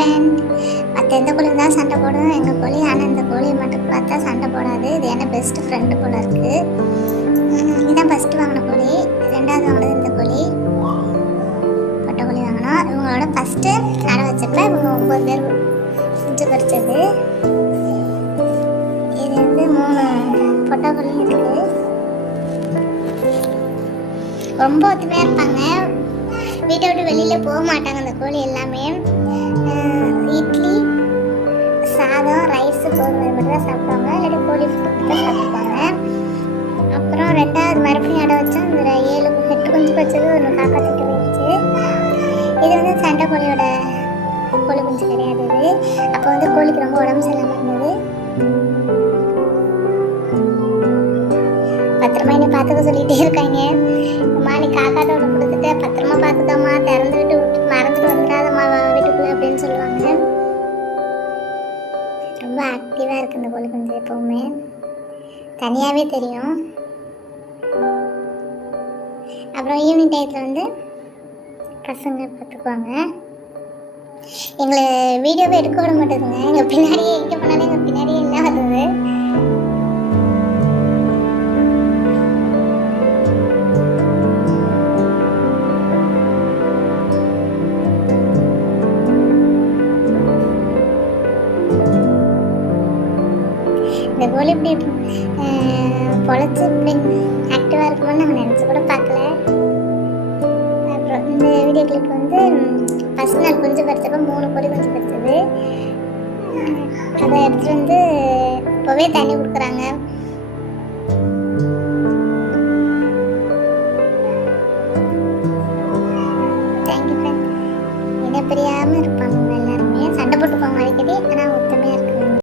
Friend. மற்ற எந்த கோழியும் தான் சண்டை போடும் எங்கள் கோழி. ஆனால் இந்த கோழியை மட்டும் பார்த்தா சண்டை போடாது. இது என்ன பெஸ்ட்டு ஃப்ரெண்டு போல இருக்குது. இதுதான் ஃபஸ்ட்டு வாங்கின கோழி. ரெண்டாவது வாங்கினது இந்த கோழி. பொட்டை கோழி வாங்கினோம். இவங்களோட ஃபஸ்ட்டு நடை வச்சப்போ இவங்க 9 பேர் குஞ்சு பறிச்சது. இது வந்து 3 பொட்டை கோழியும் இருக்குது. ரொம்ப ஒத்துமையாக இருப்பாங்க. வீட்டை விட்டு வெளியில் போக மாட்டாங்க அந்த கோழி எல்லாமே. இட்லி, சாதம், ரைஸு, கோதுமை மட்டும் தான் சாப்பிடுவாங்க. இல்லாட்டி கோழி ஃபுட்டு தான் சாப்பிடுவாங்க. அப்புறம் ரெண்டாவது மறுபடியும் அடை வச்சா இந்த 7-8 குஞ்சு வச்சது ஒன்று காக்கா தூக்கி போயிடுச்சு. இது வந்து சண்டை கோழியோட கோழி குஞ்சு கிடையாது. இது அப்போ வந்து கோழிக்கு ரொம்ப உடம்பு சரியில்லாமல் இருந்தது. பத்திரமா என்னை பார்த்துக்க சொல்லிகிட்டே இருக்காங்க. அம்மா நீ காக்காட்ட ஒன்று கொடுத்துட்டு பத்திரமா பார்த்துக்காமா, திறந்து விட்டு மறந்துட்டு வந்துடாதம்மா வீட்டுக்குள்ளே அப்படின்னு சொல்லுவாங்க. ரொம்ப ஆக்டிவாக இருக்குது இந்த கோழி குஞ்சு. எப்போவுமே தனியாகவே தெரியும். அப்புறம் ஈவினிங் டயத்தில் வந்து பசங்க பார்த்துக்குவாங்க. எங்களை வீடியோவே எடுக்க விட மாட்டேதுங்க. எங்கள் பின்னாடியே எங்கே போனாலும் எங்கள் பின்னாடியே என்ன வருது. இந்த கோழி இப்படி பொழைச்சி இப்படி ஆக்டிவாக இருக்குமோன்னு நாங்கள் நினச்சி கூட பார்க்கல. அப்புறம் இந்த வீடியோ கிளிப் வந்து ஃபஸ்ட் நாள் குஞ்சு பறிச்சப்போ 3 கோழி குஞ்சு பறிச்சது. அதை எடுத்துகிட்டு வந்து இப்போவே தண்ணி கொடுக்குறாங்க. Thank you friend. என்ன பிரியாமல் இருப்பாங்க.